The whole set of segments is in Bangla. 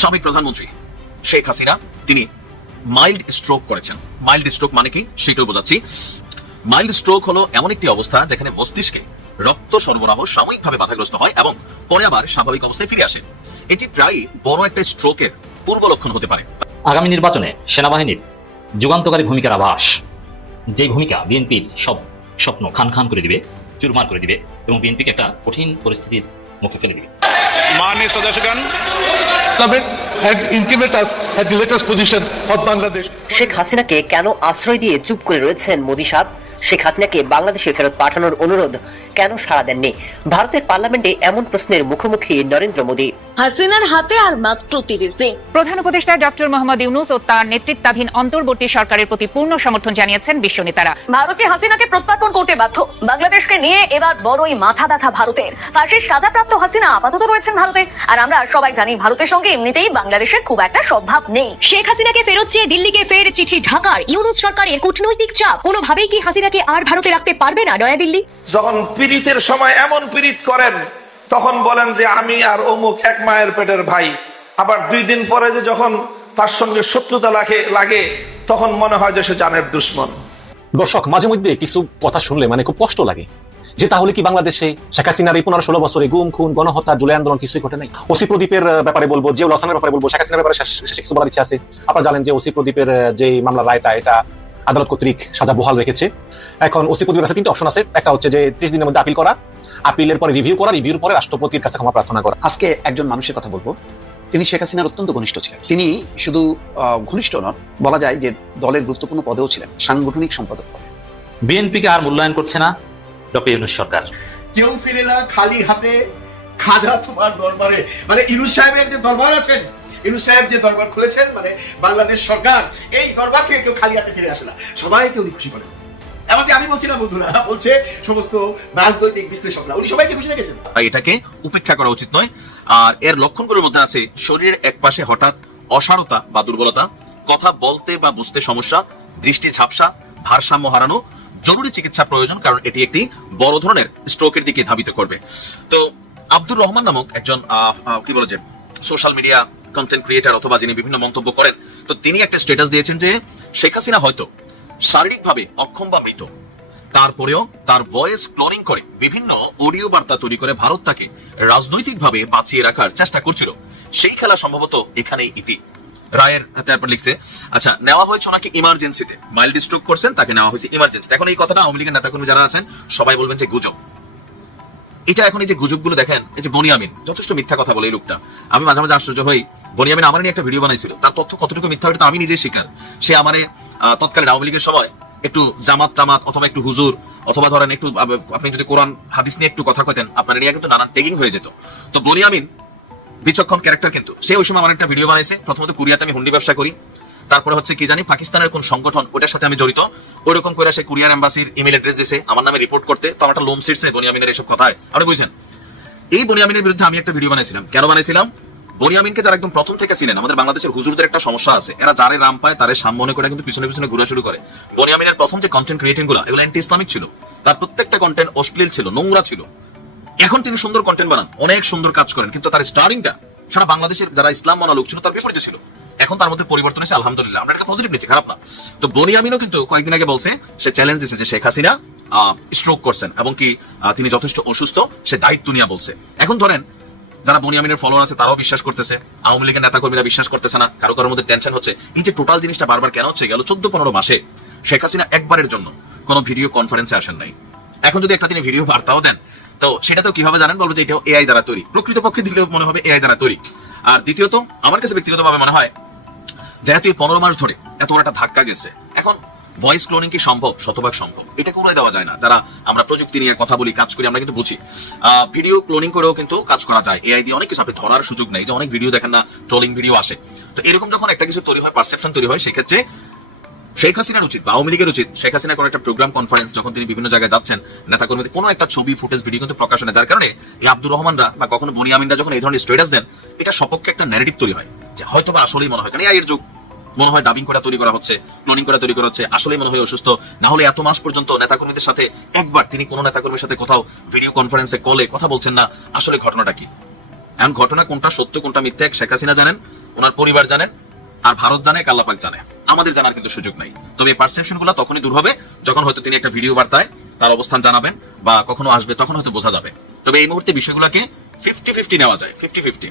সাবেক প্রধানমন্ত্রী শেখ হাসিনা, তিনি মাইল্ড স্ট্রোক করেছেন। মাইল্ড স্ট্রোক মানে কি? সেটাও বোঝাচ্ছি। মাইল্ড স্ট্রোক হলো এমন একটি অবস্থা যেখানে মস্তিষ্কে রক্ত সরবরাহ সাময়িকভাবে বাধাগ্রস্ত হয় এবং পরে আবার স্বাভাবিক অবস্থায় ফিরে আসে। এটি প্রায় বড় একটা স্ট্রোকের পূর্ব লক্ষণ হতে পারে। আগামী নির্বাচনে সেনাবাহিনীর যুগান্তকারী ভূমিকার আভাস। যে ভূমিকা বিএনপির সব স্বপ্ন খান খান করে দিবে, চুরমার করে দিবে এবং বিএনপিকে একটা কঠিন পরিস্থিতির মুখে ফেলে দিবে। মাননীয় সদস্যগণ শেখ হাসিনাকে কেন আশ্রয় দিয়ে চুপ করে রয়েছেন মোদী সাহেব? শেখ হাসিনাকে বাংলাদেশে ফেরত পাঠানোর অনুরোধ কেন সাড়া দেননি? ভারতের পার্লামেন্টে এমন প্রশ্নের মুখোমুখি নরেন্দ্র মোদী। হাসিনার হাতে আর মাত্র তিরিশ দিন। প্রধান উপদেষ্টা ডক্টর মোহাম্মদ ইউনুস ও তার নেতৃত্বাধীন অন্তর্বর্তী সরকারের প্রতি পূর্ণ সমর্থন জানিয়েছেন বিশ্ব নেতারা। ভারতকে হাসিনাকে প্রত্যার্পণ করতে বাধ্য। বাংলাদেশকে নিয়ে এবার বড়ই মাথা ব্যথা ভারতের। ফাঁসির সাজাপ্রাপ্ত হাসিনা আপাতত রয়েছেন ভারতে। আর আমরা সবাই জানি ভারতের সঙ্গে এমনিতেই বাংলাদেশের খুব একটা সদ্ভাব নেই। শেখ হাসিনাকে ফেরত চেয়ে দিল্লিকে ফের চিঠি ঢাকার। ইউনুস সরকারের কূটনৈতিক চাপ। কোনোভাবেই কি হাসিনাকে আর ভারতে রাখতে পারবে না নয়াদিল্লি? যখন পীড়িতের সময় এমন পীড়িত করেন তখন বলেন যে আমি আর অমুক এক মায়ের পেটের ভাই। আবার দুই দিন পরে যে যখন তার সঙ্গে শত্রুতা লাগে লাগে, তখন মনে হয় যে সে জানের দুশ্মন। দর্শক, মাঝে মধ্যে কিছু কথা শুনলে মানে খুব কষ্ট লাগে। যে তাহলে কি বাংলাদেশে শেখ হাসিনার এই পনেরো ষোলো বছরে গুম, খুন, গণহত্যা, জুলাই আন্দোলন কিছুই ঘটে নাই? ওসি প্রদীপের ব্যাপারে বলব জিয়াউল হাসানের ব্যাপারে বলব, শেখ হাসিনার ব্যাপারে কিছু বলার ইচ্ছা আছে। আপনারা জানেন যে ওসি প্রদীপের যে মামলার রায়টা এটা আদালত কর্তৃক সাজা বহাল রেখেছে। এখন ওসি প্রদীপের কাছে তিনটা অপশন আছে। একটা হচ্ছে যে ত্রিশ দিনের মধ্যে আপিল করা আপিলের পরে রিভিউ করা রিভিউর পরে রাষ্ট্রপতির কাছে ক্ষমা প্রার্থনা করা। আজকে একজন মানুষের কথা বলব। তিনি শেখ হাসিনার অত্যন্ত ঘনিষ্ঠ ছিলেন। তিনি শুধু ঘনিষ্ঠ নন বলা যায় যে দলের গুরুত্বপূর্ণ পদেও ছিলেন সাংগঠনিক সম্পাদক পদে। বিএনপিকে আর মূল্যায়ন করছে না ডক্টর ইউনুস সরকার। কেউ ফিরে না খালি হাতে খাজা তোমার দরবারে। মানে ইনুস সাহেবের যে দরবার আছেন ইনুস সাহেব যে দরবার খুলেছেন মানে বাংলাদেশ সরকার এই দরবার থেকে কেউ খালি হাতে ফিরে আসে না। সবাইকে উনি খুশি করেন। এমনকি আমি বলছি না, বন্ধুরা, বলছে সমস্ত রাজনৈতিক বিশ্লেষকরা। উনি সবাইকে খুশি রেখেছেন। এটাকে উপেক্ষা করা উচিত নয়। আর এর লক্ষণগুলোর মধ্যে আছে শরীরের এক পাশে হঠাৎ অসারতা বা দুর্বলতা, কথা বলতে বা বুঝতে সমস্যা, দৃষ্টি ঝাপসা, ভারসাম্য হারানো, জরুরি চিকিৎসা প্রয়োজন, কারণ এটি একটি বড় ধরনের স্ট্রোকের দিকে ধাবিত করবে। তো আব্দুর রহমান নামক একজন কি বলে যে সোশ্যাল মিডিয়া কন্টেন্ট ক্রিয়েটার অথবা যিনি বিভিন্ন মন্তব্য করেন, তো তিনি একটা স্ট্যাটাস দিয়েছেন যে শেখ হাসিনা হয়তো শারীরিকভাবে অক্ষম বা মৃত। তারপরেও তার ভয়েস ক্লোনিং করে বিভিন্ন অডিও বার্তা তৈরি করে ভারত তাকে রাজনৈতিকভাবে বাঁচিয়ে রাখার চেষ্টা করছিল। সেই খেলা সম্ভবত এখানেই ইতি। রায়ের তারপর লিখছে আচ্ছা নেওয়া হয়েছে ওনাকে ইমার্জেন্সিতে মাইল্ড স্ট্রোক করছেন, তাকে নেওয়া হয়েছে ইমার্জেন্সি এখন এই কথাটা আওয়ামী লীগের নেতাকর্মী যারা আছেন, সবাই বলবেন যে গুজব। এটা এখন এই যে গুজবগুলো দেখেন, এই যে বনিয়ামিন যথেষ্ট মিথ্যা কথা বলে এই লোকটা আমি মাঝে মাঝে আশ্চর্য হই বনিয়ামিন আমার একটা ভিডিও বানাইছিল। তার তথ্য কতটুকু মিথ্যা ওটা আমি নিজেই স্বীকার সে আমারে তৎকালীন আওয়ামী লীগের সময় একটু জামাত টামাত অথবা একটু হুজুর, অথবা ধরেন একটু আপনি যদি কোরআন, হাদিস নিয়ে একটু কথা কইতেন, আপনার নিয়ে কিন্তু নানান টেগিং হয়ে যেত। তো বনিয়ামিন বিচক্ষণ ক্যারেক্টার কিন্তু। সে ওই সময় আমার একটা ভিডিও বানাইছে। প্রথমত কোরিয়াতে আমি হুন্ডি ব্যবসা করি। তারপরে হচ্ছে কি জানি, পাকিস্তানের কোন সংগঠন ওটার সাথে আমি জড়িত। ওইরকম করে সে কুরিয়ার এম্বাসির ইমেল অ্যাড্রেস দিছে, আমার নামে রিপোর্ট করতে। তো আমার লোম সিটছে বনিয়ামিনের এসব কথায়। আপনি বুঝছেন? এই বনিয়ামিনের বিরুদ্ধে আমি একটা ভিডিও বানাইছিলাম। কেন বানাইছিলাম? বনিয়ামিনকে যারা একদম প্রথম থেকে ছিলেন আমাদের বাংলাদেশের হুজুরদের একটা সমস্যা আছে। এরা যারে রাম পায়, তারে সামনে করে কিন্তু পিছনে পিছনে ঘুরে শুরু করে। বনিয়ামিনের প্রথম যে কন্টেন্ট ক্রিয়েটিংগুলো, এগুলো অ্যান্টি ইসলামিক ছিল। তার প্রত্যেকটা কন্টেন্ট অশ্লীল ছিল, নোংরা ছিল। এখন তিনি সুন্দর কন্টেন্ট বানান, অনেক সুন্দর কাজ করেন, কিন্তু তার স্টারিংটা সারা বাংলাদেশের যারা ইসলাম মানা লোক ছিল, তার বিপরীতে ছিল। এখন তার মধ্যে পরিবর্তন এসে আলহামদুলিল্লাহ। আমরা একটা পজিটিভ নিচ্ছি, খারাপ না। তো বনিয়ামিনও কিন্তু কয়েকদিন আগে বলছে, সে চ্যালেঞ্জ দিয়েছে যে শেখ হাসিনা স্ট্রোক করছেন এবং কি তিনি যথেষ্ট অসুস্থ, সে দায়িত্ব নিয়ে বলছে। এখন ধরেন, যারা বনিয়ামিনের ফলোয়ার আছে, তারাও বিশ্বাস করতেছে, আওয়ামী লীগের নেতাকর্মীরা বিশ্বাস করতেছে না, কারও কারোর মধ্যে টেনশন হচ্ছে। এই যে টোটাল জিনিসটা বারবার কেন হচ্ছে, গেল চোদ্দ পনেরো মাসে শেখ হাসিনা একবারের জন্য কোনো ভিডিও কনফারেন্সে আসেন নাই। এখন যদি একটা তিনি ভিডিও বার্তাও দেন, তো সেটা তো কীভাবে জানেন? বলব যে এটাও এআই দ্বারা তৈরি। প্রকৃতপক্ষে দিলেও মনে হবে এআই দ্বারা তৈরি। আর দ্বিতীয়ত, আমার কাছে ব্যক্তিগতভাবে মনে হয় যেহেতু এই পনেরো মাস ধরে এত একটা ধাক্কা গেছে, এখন ভয়েস ক্লোনিং কি সম্ভব? শতভাগ সম্ভব। এটা করে দেওয়া যায় না। যারা আমরা প্রযুক্তি নিয়ে কথা বলি, কাজ করি, আমরা কিন্তু বুঝি। ভিডিও ক্লোনিং করেও কিন্তু কাজ করা যায়। এআই দিয়ে অনেক কিছু আপনি ধরার সুযোগ নেই। যে অনেক ভিডিও দেখেন না ট্রোলিং ভিডিও আসে। তো এরকম যখন একটা কিছু তৈরি হয় পারসেপশন তৈরি হয়, সেক্ষেত্রে শেখ হাসিনার উচিত বা আওয়ামী লীগের উচিত, শেখ হাসিনার কোনো একটা প্রোগ্রাম কনফারেন্স যখন তিনি বিভিন্ন জায়গায় যাচ্ছেন নেতাকর্মীদের কোনো একটা ছবি ফুটেজ ভিডিও কিন্তু প্রকাশনে যার কারণে এই আব্দুর রহমানরা বা কখনো বনিয়ামিনরা যখন এই ধরনের স্টেটাস দেন, এটা সপক্ষে একটা ন্যারেটিভ তৈরি হয় যে হয়তো বা আসলেই মনে হয়, কারণ এর যুগ। মনে হয় ডাবিং করা তৈরি করা হচ্ছে ক্লোনিং করা তৈরি করা হচ্ছে, আসলেই মনে হয় অসুস্থ। না হলে এত মাস পর্যন্ত নেতাকর্মীদের সাথে একবার তিনি কোনো নেতাকর্মীর সাথে কোথাও ভিডিও কনফারেন্সে কলে কথা বলছেন না, আসলে ঘটনাটা কি? এমন ঘটনা কোনটা সত্য, কোনটা মিথ্যা শেখ হাসিনা জানেন, ওনার পরিবার জানেন আর ভারত জানে কাল্লাপাক জানে। আমাদের জানার কিন্তু সুযোগ নাই। তবে পারসেপশনগুলো তখনই দূর হবে যখন হয়তো তিনি একটা ভিডিও বার্তায় তার অবস্থান জানাবেন বা কখনো আসবে, তখন হয়তো বোঝা যাবে। তবে এই মুহূর্তে বিষয়গুলোকে ফিফটি ফিফটি নেওয়া যায় ফিফটি ফিফটি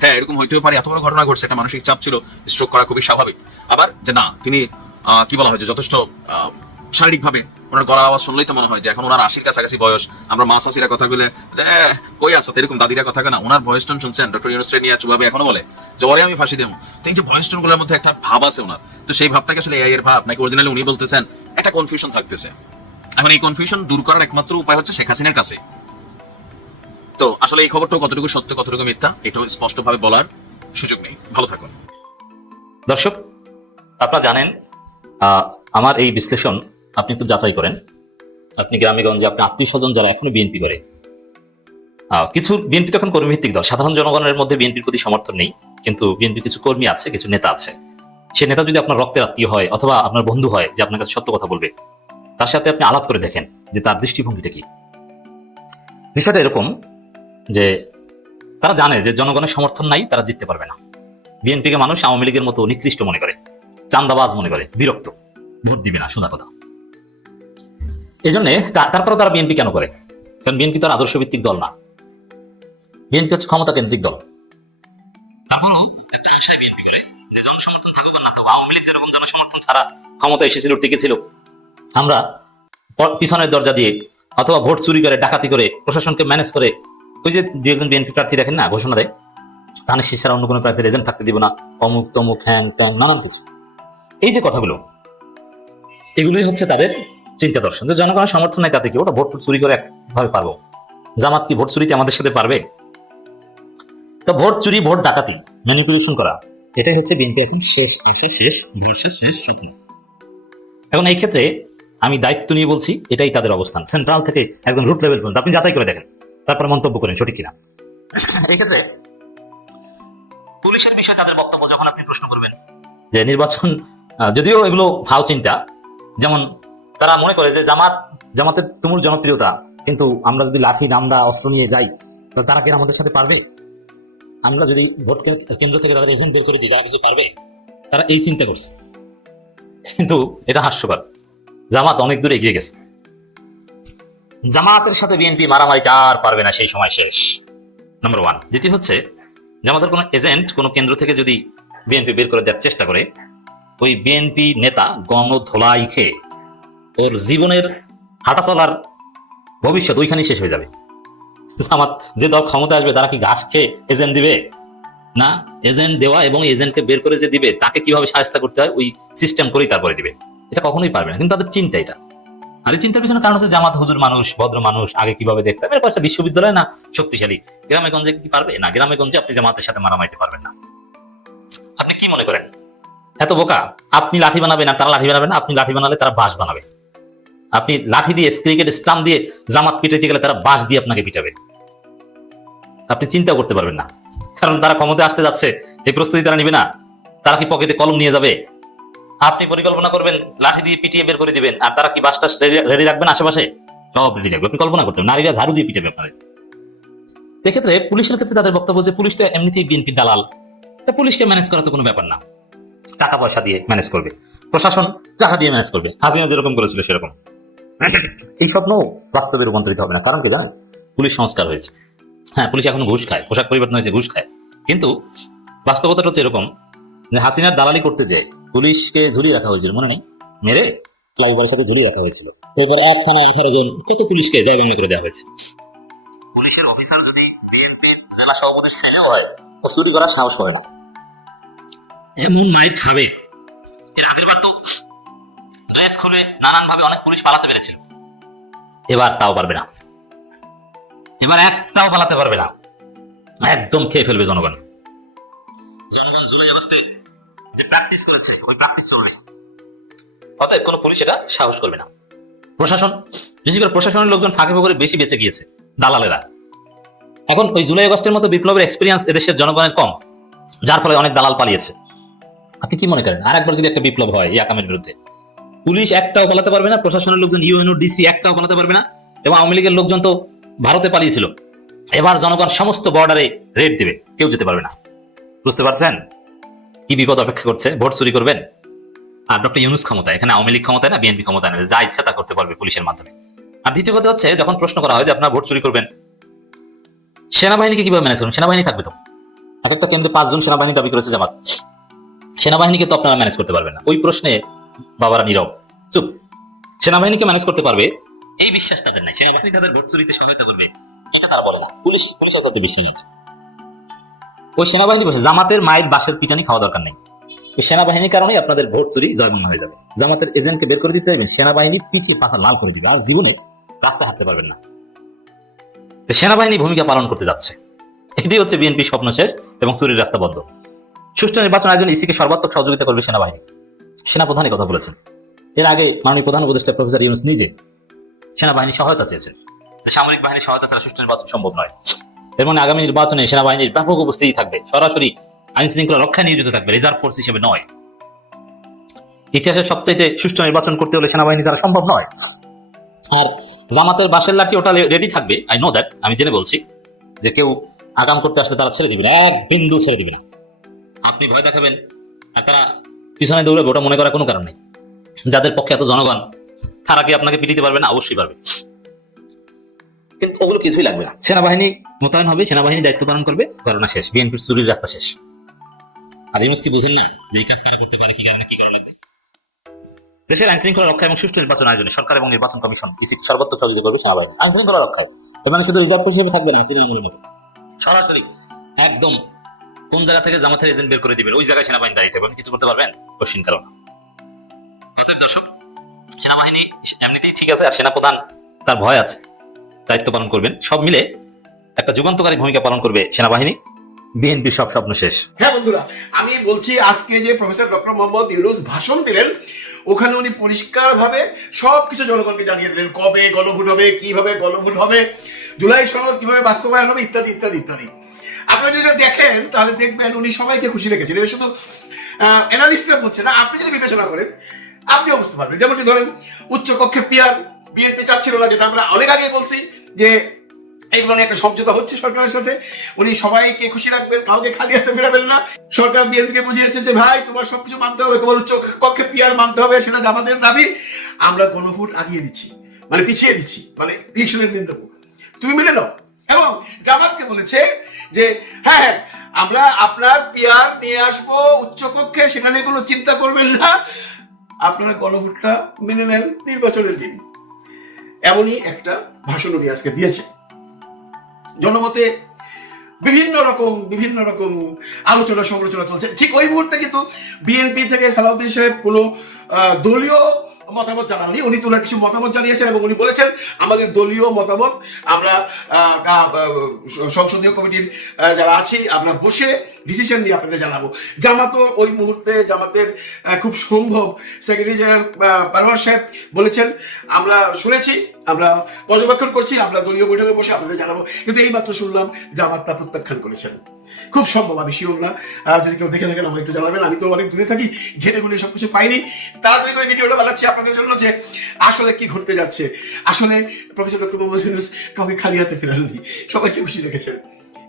হ্যাঁ এরকম হইতেও পারে, এত বড় ঘটনা ঘটছে, একটা মানসিক চাপ ছিল স্ট্রোক করা খুবই স্বাভাবিক। আবার যে না, তিনি কি বলা হয় যে যথেষ্ট শারীরিকভাবে ওনার গলার আওয়াজ শুনলেই তো মনে হয় যে এখন ওনার আশির কাছাকাছি বয়স। আমরা মা শাশিরা কথা বলে কই আসো এরকম দাদিরা কথা কেনা? ওনার ভয়েস টোন শুনছেন? ডক্টর ইউনুসরে নিয়ে চুবাবে এখনও বলে, যে ওরে আমি ফাঁসি দেবো। তো এই যে ভয়েস টোনগুলোর মধ্যে একটা ভাব আছে ওনার। তো সেই ভাবটাকে আসলে এআই এর ভাব, নাকি অরিজিনালি উনি বলতেছেন, একটা কনফিউশন থাকতেছে। এখন এই কনফিউশন দূর করার একমাত্র উপায় হচ্ছে শেখ হাসিনার কাছে। তো আসলে এই খবরটা কতটুকু সত্য, কতটুকু মিথ্যা, এটাও স্পষ্টভাবে বলার সুযোগ নেই। ভালো থাকুন। দর্শক, আপনারা জানেন আমার এই বিশ্লেষণ আপনি একটু যাচাই করেন। আপনি গ্রামে গঞ্জে আপনি আত্মীয় স্বজন যারা এখনও বিএনপি করে। কিছু বিএনপি তখন কর্মীভিত্তিক দল। সাধারণ জনগণের মধ্যে বিএনপির প্রতি সমর্থন নেই। কিন্তু বিএনপির কিছু কর্মী আছে, কিছু নেতা আছে। সে নেতা যদি আপনার রক্তের আত্মীয় হয় অথবা আপনার বন্ধু হয় যে আপনার কাছে সত্য কথা বলবে, তার সাথে আপনি আলাপ করে দেখেন যে তার দৃষ্টিভঙ্গিটা কি। বিষয়টা এরকম যে তারা জানে যে জনগণের সমর্থন নাই, তারা জিততে পারবে না। বিএনপিকে মানুষ আওয়ামী লীগের মতো নিকৃষ্ট মনে করে চান্দাবাজ মনে করে, বিরক্ত, ভোট দিবে না, সোজা কথা। এই জন্য তারপরে তারা বিএনপি কেন করে? কারণ বিএনপি তো আদর্শ ভিত্তিক দল না। বিএনপি হচ্ছে ক্ষমতা কেন্দ্রিক দল একটা আশায় বিএনপি করে যে জনসমর্থন থাকুক না থাকুক, আওয়ামী লীগ যেরকম জনসমর্থন ছাড়া ক্ষমতা এসেছিল টিকেছিল আমরা পিছনের দরজা দিয়ে অথবা ভোট চুরি করে, ডাকাতি করে, প্রশাসনকে ম্যানেজ করে, ওই যে দু একজন বিএনপি প্রার্থী দেখেন না, ঘোষণা দেয় ধানের ছাড়া অন্য কোনো প্রার্থীর এজেন্ট থাকতে দিব না, অমুক তমুক হ্যাং ত্যাং নানান কিছু। এই যে কথাগুলো, এগুলোই হচ্ছে তাদের চিন্তা দর্শন যে জনগণের সমর্থন নাই তাতে কি? ওটা ভোট চুরি করে একভাবে পারব। জামাত কি ভোট চুরিতে আমাদের সাথে পারবে? তো ভোট চুরি, ভোট ডাকাতি ম্যানিপুলেশন করা, এটাই হচ্ছে বিএনপি এখন শেষ এসে শেষ ভরসের শেষ স্বপ্ন। এখন এই ক্ষেত্রে আমি দায়িত্ব নিয়ে বলছি, এটাই তাদের অবস্থান। সেন্ট্রাল থেকে একদম রুট লেভেল পর্যন্ত। আপনি যাচাই করে দেখেন। তারপর মন্তব্য করেন, সঠিক কিনা। এই ক্ষেত্রে পুলিশের বিষয়ে তাদের বক্তব্য যখন আপনি প্রশ্ন করবেন, যে নির্বাচন যদিও এগুলো ভাও চিন্তা, যেমন তারা মনে করে যে জামাত, জামাতের তুমুল জনপ্রিয়তা। কিন্তু আমরা যদি লাঠি নামদা অস্ত্র নিয়ে যাই, তাহলে তারা কি আমাদের সাথে পারবে? আমরা যদি ভোট কেন্দ্র থেকে তাদের এজেন্ট বের করে দিই, তারা কিছু পারবে? তারা এই চিন্তা করছে। কিন্তু এটা হাস্যকর। জামাত অনেক দূরে এগিয়ে গেছে। জামাতের সাথে বিএনপি মারামারিটা আর পারবে না সেই সময় শেষ। নাম্বার ওয়ান দ্বিতীয় হচ্ছে, জামাতের কোনো এজেন্ট কোনো কেন্দ্র থেকে যদি বিএনপি বের করে দেওয়ার চেষ্টা করে, ওই বিএনপি নেতা গণধোলাই খেয়ে ওর জীবনের হাঁটা চলার ভবিষ্যৎ ওইখানেই শেষ হয়ে যাবে। জামাত যে দল ক্ষমতা আসবে, তারা কি ঘাস খেয়ে এজেন্ট দিবে? না এজেন্ট দেওয়া এবং এজেন্টকে বের করে যে দিবে, তাকে কীভাবে সাহায্য করতে হয়, ওই সিস্টেম করেই তারপরে দিবে। এটা কখনোই পারবে না। কিন্তু তাদের চিন্তা এটা। আর এই চিন্তার পিছনে কারণ হচ্ছে জামাত, হুজুর মানুষ, ভদ্র মানুষ, আগে কীভাবে দেখতে হবে একটা বিশ্ববিদ্যালয় না, শক্তিশালী। গ্রামে গঞ্জে কি পারবে? না গ্রামে গঞ্জে আপনি জামাতের সাথে মারামাইতে পারবেন না। আপনি কি মনে করেন? এত বোকা, আপনি লাঠি বানাবেন আর তারা লাঠি বানাবে না, আপনি লাঠি বানালে তারা বাঁশ বানাবে। আপনি লাঠি দিয়ে ক্রিকেট স্টাম্প দিয়ে জামাত পিটাইতে গেলে তারা বাঁশ দিয়ে আপনাকে পিটাবে। আপনি চিন্তা করতে পারবেন না। কারণ তারা ক্ষমতায় আসতে যাচ্ছে, এই প্রস্তুতি তারা নিবে না। তারা কি পকেটে কলম নিয়ে যাবে? আপনি পরিকল্পনা করবেন, লাঠি দিয়ে পিটিয়ে বের করে দিবেন, আর তারা কি বাসটা রেডি রাখবেন আশেপাশে? সব রেডি রাখবে। আপনি কল্পনা করতে নারীরা ঝাড়ু দিয়ে পিটাবে আপনাদের। এক্ষেত্রে পুলিশের ক্ষেত্রে তাদের বক্তব্য যে পুলিশ তো এমনিতেই বিএনপি দালাল, তা পুলিশকে ম্যানেজ করা তো কোনো ব্যাপার না। টাকা পয়সা দিয়ে ম্যানেজ করবে। প্রশাসন টাকা দিয়ে ম্যানেজ করবে। হাসিনা যেরকম করেছিল সেরকম। এই স্বপ্ন বাস্তবে রূপান্তরিত হবে না। কারণ কি জানেন? পুলিশ সংস্কার হয়েছে। হ্যাঁ পুলিশ এখন ঘুষ খায় পোশাক পরিবর্তন হয়েছে ঘুষ খায়। কিন্তু বাস্তবতাটা হচ্ছে এরকম যে হাসিনার দালালি করতে যায় পুলিশকে ঝুলিয়ে রাখা হয়েছিল মনে নেই? মেরে ফ্লাইওভারের সাথে ঝুলিয়ে রাখা হয়েছিল। এরপর এক থানা আঠারো জন কত পুলিশকে জয় বাংলা করে দেওয়া হয়েছে। পুলিশের অফিসার যদি বিএনপির জেলা সভাপতির ছেলেও হয় ও চুরি করার সাহস করে না। এমন মাইর খাবে। খুলে নানান ভাবে অনেক পুলিশ পালাতে পেরেছিল। এবার তাও পারবে না। এবার একটাও পালাতে পারবে না। একদম খেয়ে ফেলবে জনগণ। জনগণ জুলাই আগস্টে যে প্র্যাকটিস করেছে ওই প্র্যাকটিস চলবে। অতএব কোনো পুলিশ এটা সাহস করবে না। প্রশাসন বিশেষ করে প্রশাসনের লোকজন ফাঁকে ফাঁকে বেশি বেঁচে গিয়েছে দালালেরা। এখন ওই জুলাই আগস্টের মতো বিপ্লবের এক্সপিরিয়েন্স এদেশের জনগণের কম যার ফলে অনেক দালাল পালিয়েছে। আপনি কি মনে করেন আর একবার যদি একটা বিপ্লব হয় ইয়াকামের বিরুদ্ধে? পুলিশ একটাও পালাতে পারবে না, প্রশাসনের লোকজন, ইউএনও, ডিসি একটাও পালাতে পারবে না এবং আওয়ামী লীগের লোকজন তো ভারতে পালিয়েছিল। এবার জনগণ সমস্ত বর্ডারে রেড দেবে, কেউ যেতে পারবে না। বুঝতে পারছেন? কি বিপদ অপেক্ষা করছে? ভোট চুরি করবেন? আর ডক্টর ইউনুস ক্ষমতা, এখানে আওয়ামী লীগ ক্ষমতায় না বিএনপি ক্ষমতায় না, যা ইচ্ছা তা করতে পারবে পুলিশের মাধ্যমে। আর দ্বিতীয় কথা হচ্ছে, যখন প্রশ্ন করা হয় যে আপনারা ভোট চুরি করবেন, সেনাবাহিনীকে কীভাবে ম্যানেজ করবেন? সেনাবাহিনী থাকবে তো? এক একটা কেন্দ্রে পাঁচজন সেনাবাহিনী দাবি করেছে জামাত। সেনাবাহিনীকে তো আপনারা ম্যানেজ করতে পারবেন না। ওই প্রশ্নে বাবারা নীরব। চুপ। সেনাবাহিনীকে ম্যানেজ করতে পারবে? এই বিশ্বাস তাদের নাই। সেনাবাহিনী তাদের ভোট চুরিতে সহায়তা করবে। এটা তারা বলে না। পুলিশ পুলিশের তাতে বিশ্বাস আছে। ওই সেনাবাহিনী বসে জামাতের মায়ের বাসের পিটানি খাওয়া দরকার নেই। ওই সেনাবাহিনীর কারণে আপনাদের ভোট চুরি জয়মান্য হয়ে যাবে। জামাতের এজেন্টকে বের করে দিতে চাইবেন সেনাবাহিনী পিছিয়ে পাশা লাল করে দিবে আর জীবনে রাস্তা হাঁটতে পারবেন না। তো সেনাবাহিনী ভূমিকা পালন করতে যাচ্ছে। এটি হচ্ছে বিএনপি স্বপ্ন শেষ এবং চুরির রাস্তা বন্ধ। সুষ্ঠু নির্বাচন আয়োজন ইসিকে সর্বাত্মক সহযোগিতা করবে সেনাবাহিনী। সেনাপ্রধানই কথা বলেছেন। এর আগে মাননীয় প্রধান উপদেষ্টা প্রফেসর ইউনুস নিজে সেনাবাহিনী সহায়তা চেয়েছেন সামরিক বাহিনীর সহায়তা ছাড়া সুষ্ঠু নির্বাচন সম্ভব নয়। এর মানে আগামী নির্বাচনে সেনাবাহিনীর ব্যাপক উপস্থিতি থাকবে। সরাসরি আইন শৃঙ্খলা রক্ষায় নিয়োজিত থাকবে, রিজার্ভ ফোর্স হিসেবে নয়। ইতিহাসের সবচাইতে সুষ্ঠু নির্বাচন করতে হলে সেনাবাহিনী ছাড়া সম্ভব নয়। আর জামাতের বাসের লাঠি ওটা রেডি থাকবে আই নো দ্যাট আমি জেনে বলছি যে কেউ আগাম করতে আসলে তারা ছেড়ে দিবে না, এক বিন্দু ছেড়ে দিবে না। আপনি ভয় দেখাবেন আর তারা পিছনে দৌড়াবে ওটা মনে করার কোনো কারণ নেই। যাদের পক্ষে এত জনগণ, তারা কি আপনাকে পিটিতে পারবে না? অবশ্যই পারবে। কিন্তু ওগুলো কিছুই লাগবে না। সেনাবাহিনী মোতায়েন হবে, সেনাবাহিনী দায়িত্ব পালন করবে, ঘটনা শেষ, বিএনপির চুরির রাস্তা শেষ। আর ইউনুস কি বুঝেন না যে কাজ কারা করতে পারে, কি কারণে, কি করা লাগবে? দেশের আইন শৃঙ্খলা রক্ষা এবং সুষ্ঠু নির্বাচন আয়োজনে সরকার এবং নির্বাচন কমিশন ইসি সর্বোচ্চ সহযোগিতা করবে সেনাবাহিনী। আইন শৃঙ্খলা রক্ষায়। এর মানে শুধু রিজার্ভ হিসেবে থাকবে না সিনেমাগুলোর মতো সরাসরি, একদম কোন জায়গা থেকে জামাতের এজেন্ট বের করে দিবেন? ওই জায়গায় সেনাবাহিনী দাঁড়িয়ে থাকবে। কিছু করতে পারবেন? কোশ্চিন কারণ দর্শক, সেনাবাহিনী এমনিতেই ঠিক আছে, আর সেনাপ্রধান তার ভয় আছে। দায়িত্ব পালন করবেন। সব মিলে একটা যুগান্তকারী ভূমিকা পালন করবে সেনাবাহিনী। বিএনপি সব স্বপ্ন শেষ। হ্যাঁ বন্ধুরা, আমি বলছি আজকে যে প্রফেসর ডক্টর মোহাম্মদ ইউনুস ভাষণ দিলেন, ওখানে উনি পরিষ্কারভাবে সব কিছু জনগণকে জানিয়ে দিলেন, কবে গণভোট হবে, কীভাবে গণভোট হবে, জুলাই সনদ কীভাবে বাস্তবায়ন হবে, ইত্যাদি ইত্যাদি ইত্যাদি। আপনারা যদি দেখেন, তাহলে দেখবেন উনি সবাইকে খুশি রেখেছেন। এটা শুধু অ্যানালিস্টরা বলছে না, আপনি যদি বিবেচনা করেন আপনিও বুঝতে পারবেন যেমনটি ধরেন উচ্চকক্ষে পিয়ার বিএনপি চাচ্ছিল না, যেটা আমরা অনেক আগে বলছি, যে এইগুলো নিয়ে একটা সমঝোতা হচ্ছে সরকারের সাথে। উনি সবাইকে খুশি রাখবেন, কাউকে খালি হাতে ফেরাবেন না। সরকার বিএনপিকে বুঝিয়েছে যে, ভাই, তোমার সবকিছু মানতে হবে, তোমার উচ্চ কক্ষে পিয়ার মানতে হবে, সেটা আমাদের দাবি। আমরা গণভোট আগিয়ে দিচ্ছি মানে পিছিয়ে দিচ্ছি মানে ইলেকশনের দিন দেবো। তুমি মেনে নাও। এবং জামাতকে বলেছে যে হ্যাঁ হ্যাঁ আমরা আপনার পিয়ার নিয়ে আসব উচ্চকক্ষে, সেখানে কোনো চিন্তা করবেন না। আপনারা গণভোটটা মেনে নেন নির্বাচনের দিন। এমনই একটা ভাষণ উনি আজকে দিয়েছে জনমতে বিভিন্ন রকম বিভিন্ন রকম আলোচনা সমালোচনা চলছে। ঠিক ওই মুহূর্তে কিন্তু বিএনপি থেকে সালাউদ্দিন সাহেব কোনো দলীয় মতামত জানাননি। উনি তোলার কিছু মতামত জানিয়েছেন এবং উনি বলেছেন, আমাদের দলীয় মতামত, আমরা সংসদীয় কমিটির যারা আছি, আমরা বসে ডিসিশন নিয়ে আপনাদের জানাব। জামাতও ওই মুহূর্তে জামাতের খুব সম্ভব সেক্রেটারি জেনারেল পারওয়ার সাহেব বলেছেন, আমরা শুনেছি, আমরা পর্যবেক্ষণ করছি, আমরা দলীয় বৈঠকে বসে আপনাদের জানাব। কিন্তু এই মাত্র শুনলাম জামাত তা প্রত্যাখ্যান করেছেন। খুব সম্ভব আমি শিওর না। যদি কেউ দেখে থাকেন, আমাকে একটু জানাবেন। আমি তো অনেক দূরে থাকি, ঘেটে ঘুরে সবকিছু পাইনি। তাড়াতাড়ি করে ভিডিওটা বানাচ্ছি আপনাদের জন্য যে আসলে কি ঘটতে যাচ্ছে। আসলে প্রফেসর ডক্টর মোহাম্মদ ইউনুস কাউকে খালি হাতে ফেরাননি। সবাইকে খুশি রেখেছেন।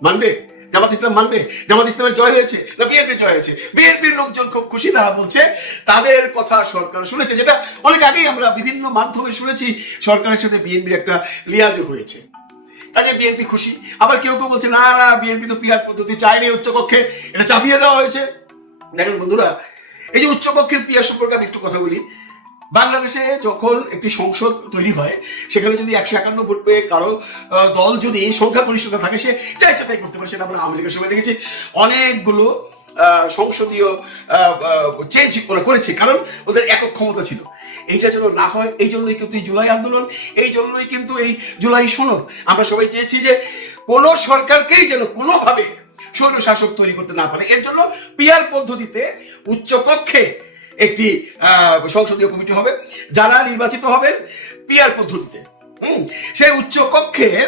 মানবে? জামাত ইসলাম মানবে? জামাত ইসলামের জয় হয়েছে না বিএনপির জয় হয়েছে? বিএনপির লোকজন খুব খুশি, তারা বলছে, তাদের কথা সরকার শুনেছে, যেটা অনেক আগেই আমরা বিভিন্ন মাধ্যমে শুনেছি, সরকারের সাথে বিএনপির একটা লিয়াজও হয়েছে। কাজে বিএনপি খুশি। আবার কেউ কেউ বলছে, না না বিএনপি তো পিয়ার পদ্ধতি চায়নি উচ্চকক্ষে এটা চাপিয়ে দেওয়া হয়েছে। দেখেন বন্ধুরা, এই যে উচ্চকক্ষের পিয়ার সম্পর্কে আমি একটু কথা বলি। বাংলাদেশে যখন একটি সংসদ তৈরি হয়, সেখানে যদি একশো একান্ন ভোট পেয়ে কারও দল যদি সংখ্যাগরিষ্ঠতা থাকে, সে ইচ্ছা তাই করতে পারে, সেটা আমরা আওয়ামী লীগের সময় দেখেছি। অনেকগুলো সংসদীয় চেঞ্জ করেছে, কারণ ওদের একক ক্ষমতা ছিল। এইটা যেন না হয়, এই জন্যই কিন্তু এই জুলাই আন্দোলন, এই জন্যই কিন্তু এই জুলাই সনদ। আমরা সবাই চেয়েছি যে কোনো সরকারকেই যেন কোনোভাবে স্বৈর শাসক তৈরি করতে না পারে। এর জন্য পিয়ার পদ্ধতিতে উচ্চকক্ষে একটি সংসদীয় কমিটি হবে, যারা নির্বাচিত হবেন পিয়ার পদ্ধতিতে। হুম, সেই উচ্চকক্ষের